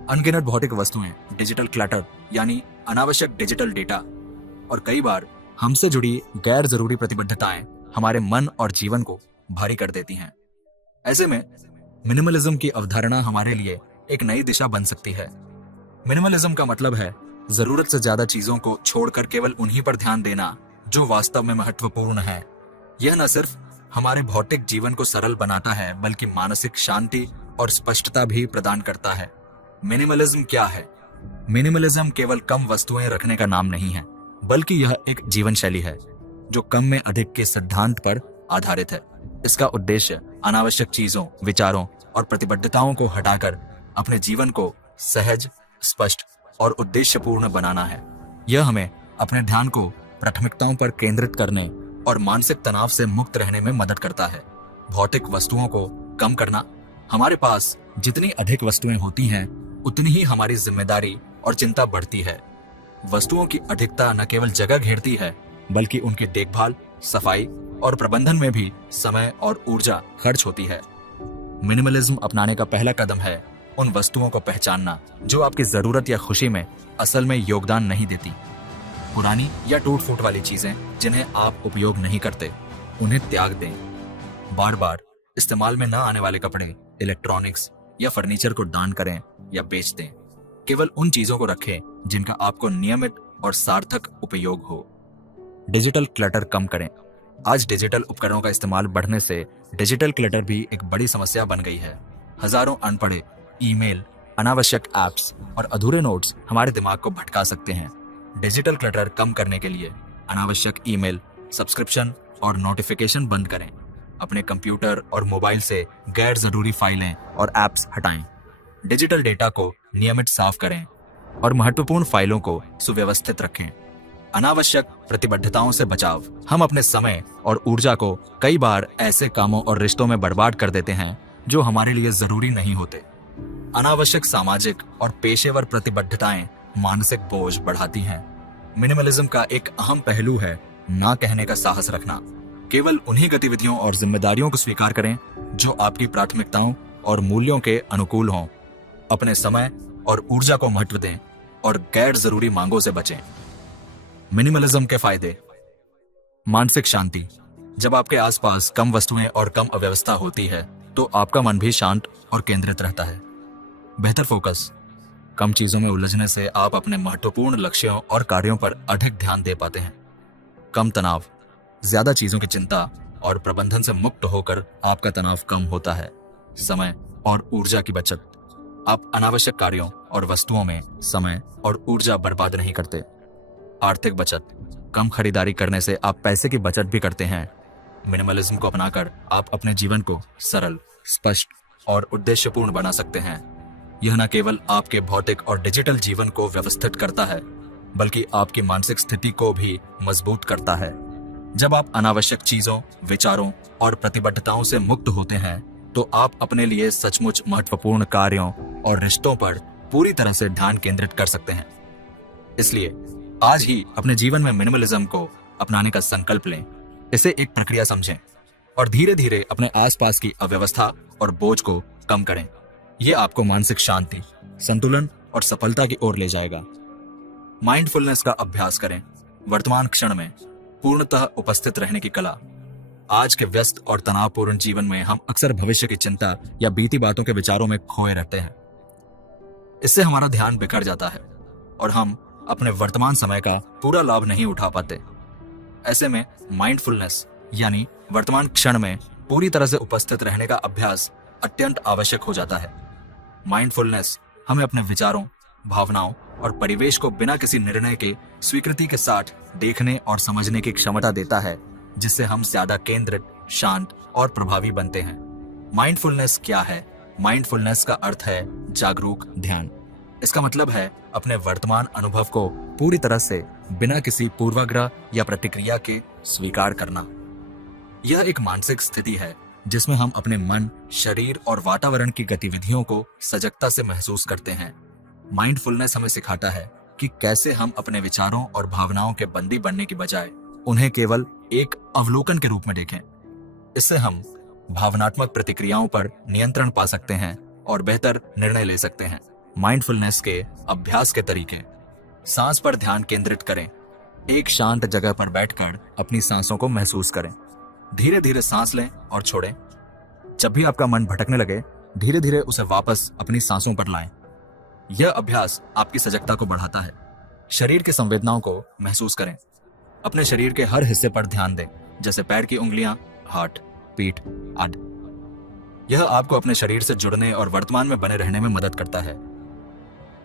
अनगिनत भौतिक वस्तुएं, डिजिटल क्लटर यानी अनावश्यक डिजिटल डेटा और कई बार हमसे जुड़ी गैर जरूरी प्रतिबद्धताएं हमारे मन और जीवन को भारी कर देती हैं। ऐसे में मिनिमलिज्म की अवधारणा हमारे लिए एक नई दिशा बन सकती है। मिनिमलिज्म का मतलब है जरूरत से ज्यादा चीजों को छोड़कर केवल उन्हीं पर ध्यान देना जो वास्तव में महत्वपूर्ण है। यह न सिर्फ हमारे भौतिक जीवन को सरल बनाता है, बल्कि मानसिक शांति और स्पष्टता भी प्रदान करता है। मिनिमलिज्म क्या है? मिनिमलिज्म केवल कम वस्तुएं रखने का नाम नहीं है, बल्कि यह एक जीवन शैली है जो कम में अधिक के सिद्धांत पर आधारित है। इसका उद्देश्य अनावश्यक चीजों, विचारों और प्रतिबद्धताओं को हटाकर अपने जीवन को सहज, स्पष्ट और उद्देश्यपूर्ण बनाना है। यह हमें अपने ध्यान को प्राथमिकताओं पर केंद्रित करने और मानसिक तनाव से मुक्त रहने में मदद करता है। भौतिक वस्तुओं को कम करना। हमारे पास जितनी अधिक वस्तुएं होती हैं, उतनी ही हमारी जिम्मेदारी और चिंता बढ़ती है। वस्तुओं की अधिकता न केवल जगह घेरती है, बल्कि उनकी देखभाल, सफाई और प्रबंधन में भी समय और ऊर्जा खर्च होती है। मिनिमलिज्म अपनाने का पहला कदम है उन वस्तुओं को पहचानना जो आपकी जरूरत या खुशी में असल में योगदान नहीं देती। पुरानी या टूट फूट वाली चीजें जिन्हें आप उपयोग नहीं करते, उन्हें त्याग दें। बार बार इस्तेमाल में न आने वाले कपड़े, इलेक्ट्रॉनिक्स या फर्नीचर को दान करें या बेच दें। केवल उन चीजों को रखें जिनका आपको नियमित और सार्थक उपयोग हो। डिजिटल क्लटर कम करें। आज डिजिटल उपकरणों का इस्तेमाल बढ़ने से डिजिटल क्लटर भी एक बड़ी समस्या बन गई है। हजारों अनपढ़े ईमेल, अनावश्यक ऐप्स और अधूरे नोट्स हमारे दिमाग को भटका सकते हैं। डिजिटल क्लटर कम करने के लिए अनावश्यक ईमेल, सब्सक्रिप्शन और नोटिफिकेशन बंद करें। अपने कंप्यूटर और मोबाइल से गैर जरूरी फाइलें और ऐप्स हटाएं। डिजिटल डेटा को नियमित साफ करें और महत्वपूर्ण फाइलों को सुव्यवस्थित रखें। अनावश्यक प्रतिबद्धताओं से बचाव। हम अपने समय और ऊर्जा को कई बार ऐसे कामों और रिश्तों में बर्बाद कर देते हैं जो हमारे लिए जरूरी नहीं होते। अनावश्यक सामाजिक और पेशेवर प्रतिबद्धताएं मानसिक बोझ बढ़ाती हैं। मिनिमलिज्म का एक अहम पहलू है ना कहने का साहस रखना। केवल उन्हीं गतिविधियों और जिम्मेदारियों को स्वीकार करें जो आपकी प्राथमिकताओं और मूल्यों के अनुकूल हों। अपने समय और ऊर्जा को महत्व दें और गैर जरूरी मांगों से बचें। मिनिमलिज्म के फायदे। मानसिक शांति। जब आपके आसपास कम वस्तुएं और कम अव्यवस्था होती है, तो आपका मन भी शांत और केंद्रित रहता है। बेहतर फोकस। कम चीजों में उलझने से आप अपने महत्वपूर्ण लक्ष्यों और कार्यों पर अधिक ध्यान दे पाते हैं। कम तनाव, ज्यादा चीजों की चिंता और प्रबंधन से मुक्त होकर आपका तनाव कम होता है। समय और ऊर्जा की बचत, आप अनावश्यक कार्यों और वस्तुओं में समय और ऊर्जा बर्बाद नहीं करते। आर्थिक बचत, कम खरीदारी करने से आप पैसे की बचत भी करते हैं। मिनिमलिज्म को अपनाकर आप अपने जीवन को सरल, स्पष्ट और उद्देश्यपूर्ण बना सकते हैं। यह न केवल आपके भौतिक और डिजिटल जीवन को व्यवस्थित करता है, बल्कि आपकी मानसिक स्थिति को भी मजबूत करता है। जब आप अनावश्यक चीजों, विचारों और प्रतिबद्धताओं से मुक्त होते हैं, तो आप अपने लिए सचमुच महत्वपूर्ण कार्यों और रिश्तों पर पूरी तरह से ध्यान केंद्रित कर सकते हैं। इसलिए आज ही अपने जीवन में मिनिमलिज्म को अपनाने का संकल्प लें। इसे एक प्रक्रिया समझें और धीरे धीरे अपने आसपास की अव्यवस्था और बोझ को कम करें। यह आपको मानसिक शांति, संतुलन और सफलता की ओर ले जाएगा। माइंडफुलनेस का अभ्यास करें। वर्तमान क्षण में पूर्णतः उपस्थित रहने की कला। आज के व्यस्त और तनावपूर्ण जीवन में हम अक्सर भविष्य की चिंता या बीती बातों के विचारों में खोए रहते हैं। इससे हमारा ध्यान बिखर जाता है और हम अपने वर्तमान समय का पूरा लाभ नहीं उठा पाते। ऐसे में माइंडफुलनेस यानी वर्तमान क्षण में पूरी तरह से उपस्थित रहने का अभ्यास अत्यंत आवश्यक हो जाता है। माइंडफुलनेस हमें अपने विचारों, भावनाओं और परिवेश को बिना किसी निर्णय के स्वीकृति के साथ देखने और समझने की क्षमता देता है, जिससे हम ज्यादा केंद्रित, शांत और प्रभावी बनते हैं। माइंडफुलनेस क्या है? माइंडफुलनेस का अर्थ है जागरूक ध्यान। इसका मतलब है अपने वर्तमान अनुभव को पूरी तरह से बिना किसी पूर्वाग्रह या प्रतिक्रिया के स्वीकार करना। यह एक मानसिक स्थिति है जिसमें हम अपने मन, शरीर और वातावरण की गतिविधियों को सजगता से महसूस करते हैं। माइंडफुलनेस हमें सिखाता है कि कैसे हम अपने विचारों और भावनाओं के बंदी बनने की बजाय उन्हें केवल एक अवलोकन के रूप में देखें। इससे हम भावनात्मक प्रतिक्रियाओं पर नियंत्रण पा सकते हैं और बेहतर निर्णय ले सकते हैं। माइंडफुलनेस के अभ्यास के तरीके: सांस पर ध्यान केंद्रित करें। एक शांत जगह पर बैठकर अपनी सांसों को महसूस करें। धीरे धीरे सांस लें और छोड़ें। जब भी आपका मन भटकने लगे, धीरे धीरे उसे वापस अपनी सांसों पर लाएं। यह अभ्यास आपकी सजगता को बढ़ाता है। शरीर की संवेदनाओं को महसूस करें। अपने शरीर के हर हिस्से पर ध्यान दें, जैसे पैर की उंगलियां, हाथ, पीठ आदि। यह आपको अपने शरीर से जुड़ने और वर्तमान में बने रहने में मदद करता है।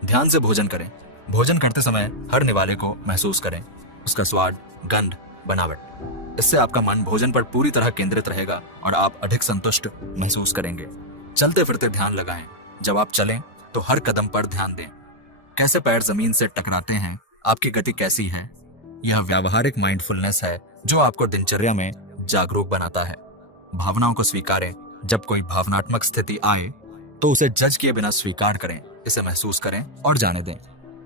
ध्यान से भोजन करें। भोजन करते समय हर निवाले को महसूस करें, उसका स्वाद, गंध, बनावट। इससे आपका मन भोजन पर पूरी तरह केंद्रित रहेगा और आप अधिक संतुष्ट महसूस करेंगे। चलते फिरते ध्यान लगाएं। जब आप चलें तो हर कदम पर ध्यान दें। कैसे पैर जमीन से टकराते हैं, आपकी गति कैसी है। यह व्यावहारिक माइंडफुलनेस है जो आपको दिनचर्या में जागरूक बनाता है। भावनाओं को स्वीकारें। जब कोई भावनात्मक स्थिति आए तो उसे जज किए बिना स्वीकार करें, इसे महसूस करें और जाने दें।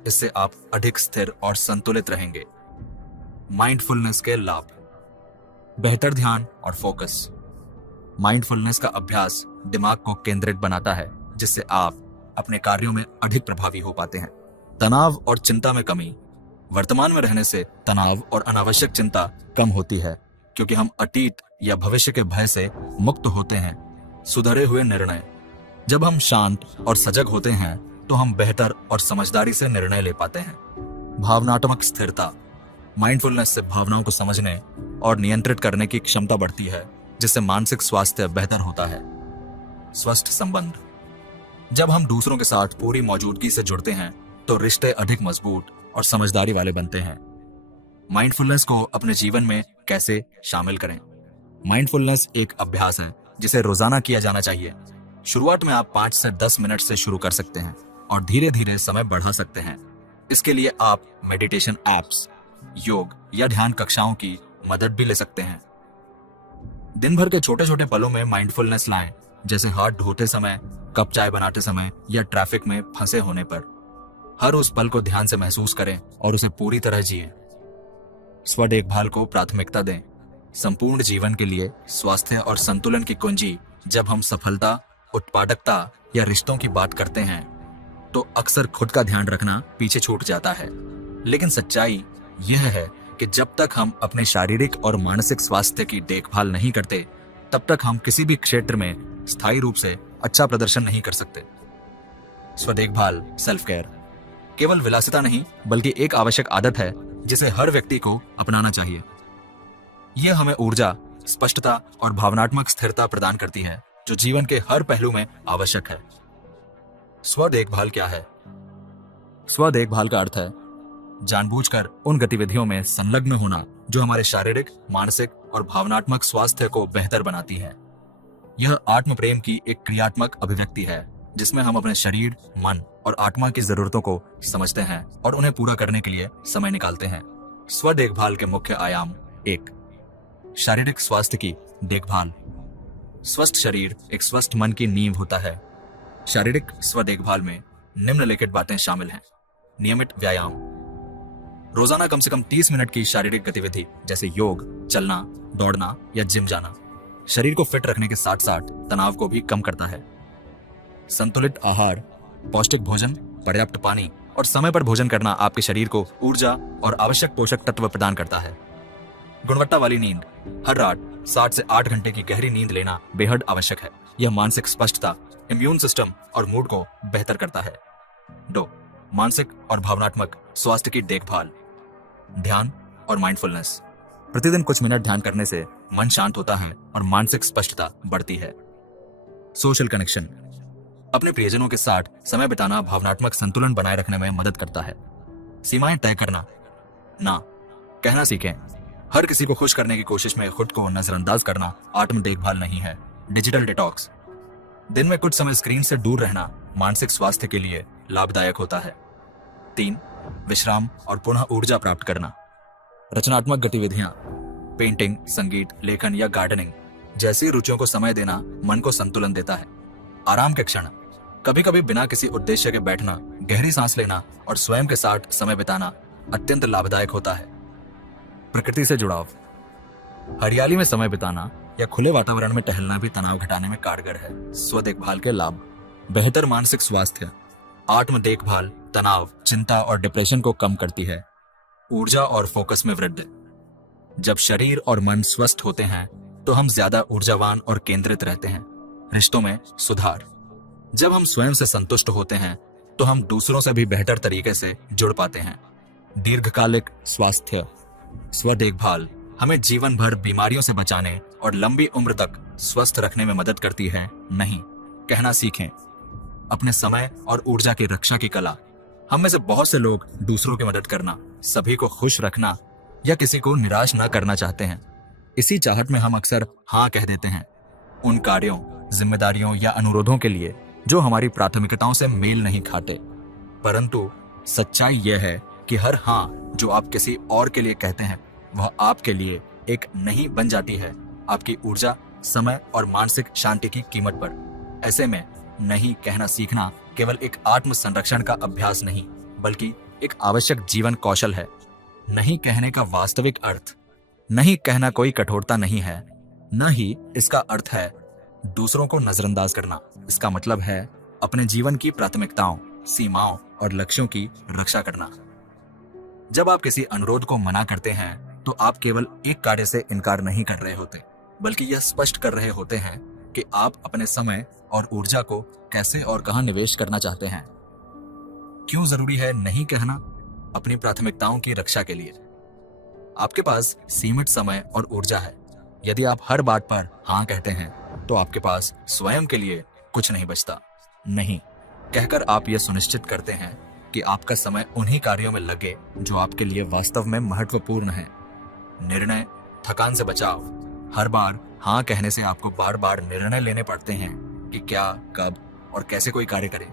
इससे आप अधिक स्थिर और संतुलित रहेंगे। माइंडफुलनेस के लाभ: बेहतर ध्यान और फोकस। माइंडफुलनेस का अभ्यास दिमाग को केंद्रित बनाता है, जिससे आप अपने कार्यों में अधिक प्रभावी हो पाते हैं। तनाव और चिंता में कमी। वर्तमान में रहने से तनाव और अनावश्यक चिंता कम होती है, क्योंकि हम अतीत या भविष्य के भय से मुक्त होते हैं। सुधरे हुए निर्णय। जब हम शांत और सजग होते हैं तो हम बेहतर और समझदारी से निर्णय ले पाते हैं। भावनात्मक स्थिरता। माइंडफुलनेस से भावनाओं को समझने और नियंत्रित करने की क्षमता बढ़ती है, जिससे मानसिक स्वास्थ्य बेहतर होता है। स्वस्थ संबंध। जब हम दूसरों के साथ पूरी मौजूदगी से जुड़ते हैं तो रिश्ते अधिक मजबूत और समझदारी वाले बनते हैं। माइंडफुलनेस को अपने जीवन में कैसे शामिल करें? माइंडफुलनेस एक अभ्यास है जिसे रोजाना किया जाना चाहिए। शुरुआत में आप 5 से 10 मिनट से शुरू कर सकते हैं और धीरे धीरे समय बढ़ा सकते हैं। इसके लिए आप मेडिटेशन एप्स, योग या ध्यान कक्षाओं की मदद भी ले सकते हैं। दिन भर के छोटे छोटे पलों में माइंडफुलनेस लाएं, जैसे हाथ धोते समय, कप चाय बनाते समय या ट्रैफिक में फंसे होने पर। हर उस पल को ध्यान से महसूस करें और उसे पूरी तरह जिएं। स्व देखभाल को प्राथमिकता दें। संपूर्ण जीवन के लिए स्वास्थ्य और संतुलन की कुंजी। जब हम सफलता, उत्पादकता या रिश्तों की बात करते हैं तो अक्सर खुद का ध्यान रखना पीछे छूट जाता है। लेकिन सच्चाई यह है कि जब तक हम अपने शारीरिक और मानसिक स्वास्थ्य की देखभाल नहीं करते, तब तक हम किसी भी क्षेत्र में स्थायी रूप से अच्छा प्रदर्शन नहीं कर सकते। स्वदेखभाल, सेल्फ केयर केवल विलासिता नहीं बल्कि एक आवश्यक आदत है जिसे हर व्यक्ति को अपनाना चाहिए। यह हमें ऊर्जा, स्पष्टता और भावनात्मक स्थिरता प्रदान करती है जो जीवन के हर पहलू में आवश्यक है। स्व देखभाल क्या है? स्व देखभाल का अर्थ है जानबूझकर उन गतिविधियों में संलग्न होना जो हमारे शारीरिक, मानसिक और भावनात्मक स्वास्थ्य को बेहतर बनाती है। यह आत्म प्रेम की एक क्रियात्मक अभिव्यक्ति है जिसमें हम अपने शरीर, मन और आत्मा की जरूरतों को समझते हैं और उन्हें पूरा करने के लिए समय निकालते हैं। स्व देखभाल के मुख्य आयाम: 1. शारीरिक स्वास्थ्य की देखभाल। स्वस्थ शरीर एक स्वस्थ मन की नींव होता है। शारीरिक स्व देखभाल में निम्नलिखित बातें शामिल हैं: नियमित व्यायाम, रोजाना कम से कम 30 मिनट की शारीरिक गतिविधि जैसे योग, चलना, दौड़ना या जिम जाना शरीर को फिट रखने के साथ साथ तनाव को भी कम करता है। संतुलित आहार, पौष्टिक भोजन, पर्याप्त पानी और समय पर भोजन करना आपके शरीर को ऊर्जा और आवश्यक पोषक तत्व प्रदान करता है। गुणवत्ता वाली नींद, हर रात 7 से 8 घंटे की गहरी नींद लेना बेहद आवश्यक है। यह मानसिक स्पष्टता, इम्यून सिस्टम और मूड को बेहतर करता है। 2. मानसिक और भावनात्मक स्वास्थ्य की देखभाल। ध्यान और माइंडफुलनेस। प्रतिदिन कुछ मिनट ध्यान करने से मन शांत होता है और मानसिक स्पष्टता बढ़ती है। सोशल कनेक्शन, अपने प्रियजनों के साथ समय बिताना भावनात्मक संतुलन बनाए रखने में मदद करता है। सीमाएं तय करना, ना कहना सीखें। हर किसी को खुश करने की कोशिश में खुद को नजरअंदाज करना आत्म देखभाल नहीं है। डिजिटल डिटॉक्स, दिन में कुछ समय स्क्रीन से दूर रहना मानसिक स्वास्थ्य के लिए लाभदायक होता है। 3. विश्राम और पुनः ऊर्जा प्राप्त करना। रचनात्मक गतिविधियां, पेंटिंग, संगीत, लेखन या गार्डनिंग जैसी रुचियों को समय देना मन को संतुलन देता है। आराम के क्षण, कभी कभी बिना किसी उद्देश्य के बैठना, गहरी सांस लेना और स्वयं के साथ समय बिताना अत्यंत लाभदायक होता है। प्रकृति से जुड़ाव, हरियाली में समय बिताना या खुले वातावरण में टहलना भी तनाव घटाने में कारगर है। स्व देखभाल के लाभ: बेहतर मानसिक स्वास्थ्य, आत्म देखभाल तनाव, चिंता और डिप्रेशन को कम करती है। ऊर्जा और फोकस में वृद्धि, जब शरीर और मन स्वस्थ होते हैं तो हम ज्यादा ऊर्जावान और केंद्रित रहते हैं। रिश्तों में सुधार, जब हम स्वयं से संतुष्ट होते हैं तो हम दूसरों से भी बेहतर तरीके से जुड़ पाते हैं। दीर्घकालिक स्वास्थ्य, स्व देखभाल हमें जीवन भर बीमारियों से बचाने और लंबी उम्र तक स्वस्थ रखने में मदद करती है। नहीं कहना सीखें, अपने समय और ऊर्जा की रक्षा की कला। हम में से बहुत से लोग दूसरों की मदद करना, सभी को खुश रखना या किसी को निराश न करना चाहते हैं। इसी चाहत में हम अक्सर हाँ कह देते हैं उन कार्यों, जिम्मेदारियों या अनुरोधों के लिए जो हमारी प्राथमिकताओं से मेल नहीं खाते। परंतु सच्चाई यह है कि हर हाँ जो आप किसी और के लिए कहते हैं वह आपके लिए एक नहीं बन जाती है, आपकी ऊर्जा, समय और मानसिक शांति की कीमत पर। ऐसे में नहीं कहना सीखना केवल एक आत्म संरक्षण का अभ्यास नहीं बल्कि एक आवश्यक जीवन कौशल है। नहीं कहने का वास्तविक अर्थ, नहीं कहना कोई कठोरता नहीं है, न ही इसका अर्थ है दूसरों को नजरअंदाज करना। इसका मतलब है अपने जीवन की प्राथमिकताओं, सीमाओं और लक्ष्यों की रक्षा करना। जब आप किसी अनुरोध को मना करते हैं तो आप केवल एक कार्य से इनकार नहीं कर रहे होते बल्कि यह स्पष्ट कर रहे होते हैं कि आप अपने समय और ऊर्जा को कैसे और कहां निवेश करना चाहते हैं। क्यों जरूरी है नहीं कहना? अपनी प्राथमिकताओं की रक्षा के लिए। आपके पास सीमित समय और ऊर्जा है। यदि आप हर बात पर हाँ कहते हैं तो आपके पास स्वयं के लिए कुछ नहीं बचता। नहीं कहकर आप यह सुनिश्चित करते हैं कि आपका समय उन्हीं कार्यों में लगे जो आपके लिए वास्तव में महत्वपूर्ण है। निर्णय, थकान से बचाव। हर बार हाँ कहने से आपको बार बार निर्णय लेने पड़ते हैं कि क्या, कब और कैसे कोई कार्य करें।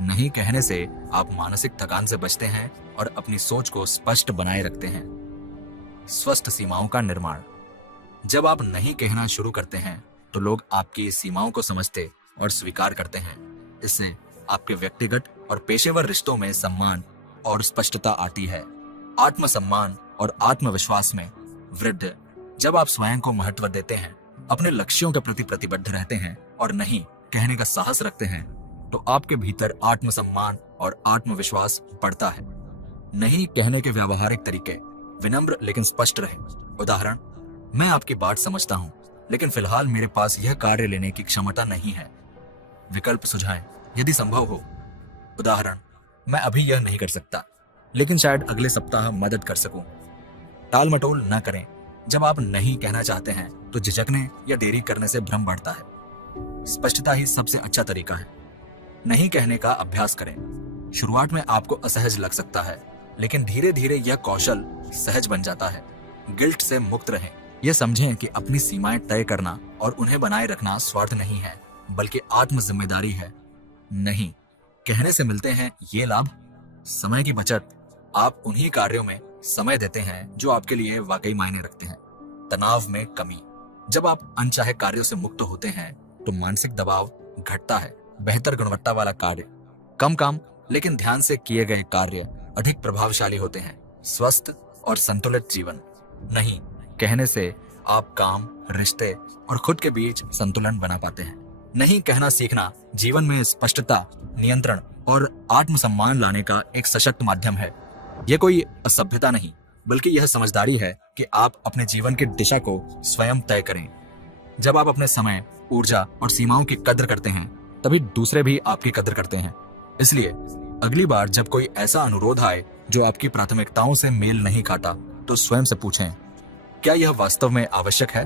नहीं कहने से आप मानसिक थकान से बचते हैं और अपनी सोच को स्पष्ट बनाए रखते हैं। स्वस्थ सीमाओं का निर्माण। जब आप नहीं कहना शुरू करते हैं तो लोग आपकी सीमाओं को समझते और स्वीकार करते हैं। इससे आपके व्यक्तिगत और पेशेवर रिश्तों में सम्मान और स्पष्टता आती है। आत्मसम्मान और आत्मविश्वास में वृद्धि। जब आप स्वयं को महत्व देते हैं, अपने लक्ष्यों के प्रति प्रतिबद्ध रहते हैं और नहीं कहने का साहस रखते हैं तो आपके भीतर आत्मसम्मान और आत्मविश्वास बढ़ता है। नहीं कहने के व्यावहारिक तरीके। विनम्र लेकिन स्पष्ट रहे। उदाहरण, मैं आपकी बात समझता हूं लेकिन फिलहाल मेरे पास यह कार्य लेने की क्षमता नहीं है। विकल्प सुझाएं यदि संभव हो। उदाहरण, मैं अभी यह नहीं कर सकता, लेकिन शायद अगले सप्ताह मदद कर सकूं। टाल मटोल न करें। जब आप नहीं कहना चाहते हैं तो झिझकने या देरी करने से भ्रम बढ़ता है। स्पष्टता ही सबसे अच्छा तरीका है। नहीं कहने का अभ्यास करें। शुरुआत में आपको असहज लग सकता है, लेकिन धीरे धीरे यह कौशल सहज बन जाता है। गिल्ट से मुक्त रहें। यह समझें कि अपनी सीमाएं तय करना और उन्हें बनाए रखना स्वार्थ नहीं है, बल्कि आत्म जिम्मेदारी है। नहीं कहने से मिलते हैं ये लाभ: समय की बचत। आप उन्हीं कार्यों में समय देते हैं जो आपके लिए वाकई मायने रखते हैं। तनाव में कमी। जब आप अनचाहे कार्यों से मुक्त होते हैं तो मानसिक दबाव घटता है। बेहतर गुणवत्ता वाला कार्य, कम काम लेकिन ध्यान से किए गए कार्य अधिक प्रभावशाली होते हैं। स्वस्थ और संतुलित जीवन। नहीं कहने से आप काम, रिश्ते और खुद के बीच संतुलन बना पाते हैं। नहीं कहना सीखना जीवन में स्पष्टता, नियंत्रण और आत्मसम्मान लाने का एक सशक्त माध्यम है। यह कोई असभ्यता नहीं, बल्कि यह समझदारी है कि आप अपने जीवन की दिशा को स्वयं तय करें। जब आप अपने समय, ऊर्जा और सीमाओं की कद्र करते हैं, तभी दूसरे भी आपकी कद्र करते हैं। इसलिए अगली बार जब कोई ऐसा अनुरोध आए जो आपकी प्राथमिकताओं से मेल नहीं खाता, तो स्वयं से पूछें, क्या यह वास्तव में आवश्यक है?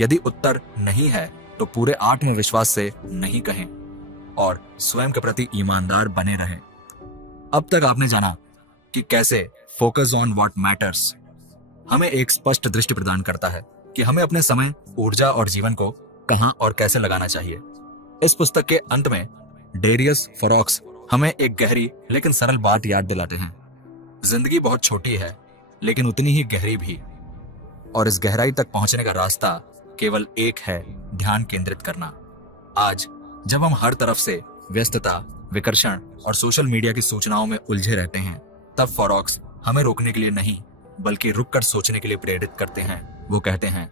यदि उत्तर नहीं है तो पूरे आत्मविश्वास से नहीं कहें और स्वयं के प्रति ईमानदार बने रहें। अब तक आपने जाना कि कैसे फोकस ऑन व्हाट मैटर्स हमें एक स्पष्ट दृष्टि प्रदान करता है कि हमें अपने समय, ऊर्जा और जीवन को कहां और कैसे लगाना चाहिए। इस पुस्तक के अंत में डेरियस फॉरॉक्स हमें एक गहरी लेकिन सरल बात याद दिलाते हैं। जिंदगी बहुत छोटी है, लेकिन उतनी ही गहरी भी, और इस गहराई तक पहुंचने का रास्ता केवल एक है: ध्यान केंद्रित करना। आज जब हम हर तरफ से व्यस्तता, विकर्षण और सोशल मीडिया की सूचनाओं में उलझे रहते हैं, तब फॉरॉक्स हमें रोकने के लिए नहीं, बल्कि रुककर सोचने के लिए प्रेरित करते हैं। वो कहते हैं,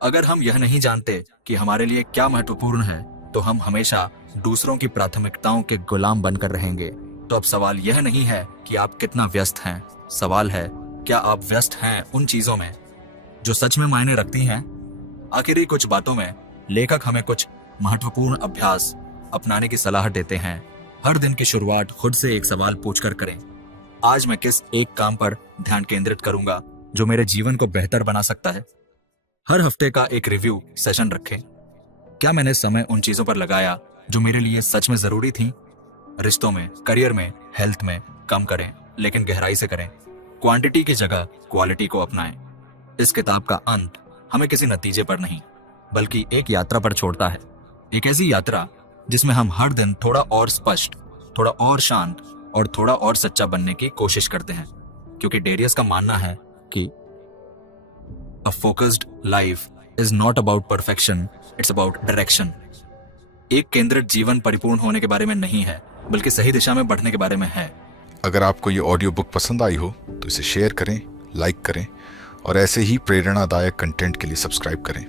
अगर हम यह नहीं जानते कि हमारे लिए क्या महत्वपूर्ण है, तो हम हमेशा दूसरों की प्राथमिकताओं के गुलाम बनकर रहेंगे। तो अब सवाल यह नहीं है कि आप कितना व्यस्त हैं, सवाल है, क्या आप व्यस्त हैं उन चीजों में जो सच में मायने रखती हैं? आखिरी कुछ बातों में लेखक हमें कुछ महत्वपूर्ण अभ्यास अपनाने की सलाह देते हैं। हर दिन की शुरुआत खुद से एक सवाल पूछकर करें। आज मैं किस एक काम पर ध्यान केंद्रित करूंगा जो मेरे जीवन को बेहतर बना सकता है? हर हफ्ते का एक रिव्यू सेशन रखें। क्या मैंने समय उन चीजों पर लगाया जो मेरे लिए सच में जरूरी थी? रिश्तों में, करियर में, हेल्थ में कम करें, लेकिन गहराई से करें। क्वांटिटी की जगह क्वालिटी को अपनाएं। इस किताब का अंत हमें किसी नतीजे पर नहीं, बल्कि एक यात्रा पर छोड़ता है। एक ऐसी यात्रा जिसमें हम हर दिन थोड़ा और स्पष्ट, थोड़ा और शांत और थोड़ा और सच्चा बनने की कोशिश करते हैं। क्योंकि डेरियस का मानना है कि a focused life is not about perfection, it's about direction. एक केंद्रित जीवन परिपूर्ण होने के बारे में नहीं है, बल्कि सही दिशा में बढ़ने के बारे में है। अगर आपको ये ऑडियो बुक पसंद आई हो तो इसे शेयर करें, लाइक करें और ऐसे ही प्रेरणादायक कंटेंट के लिए सब्सक्राइब करें।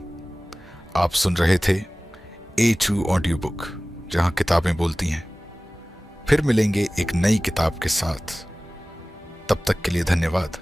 आप सुन रहे थे A2 ऑडियो बुक, जहां किताबें बोलती हैं। फिर मिलेंगे एक नई किताब के साथ। तब तक के लिए धन्यवाद।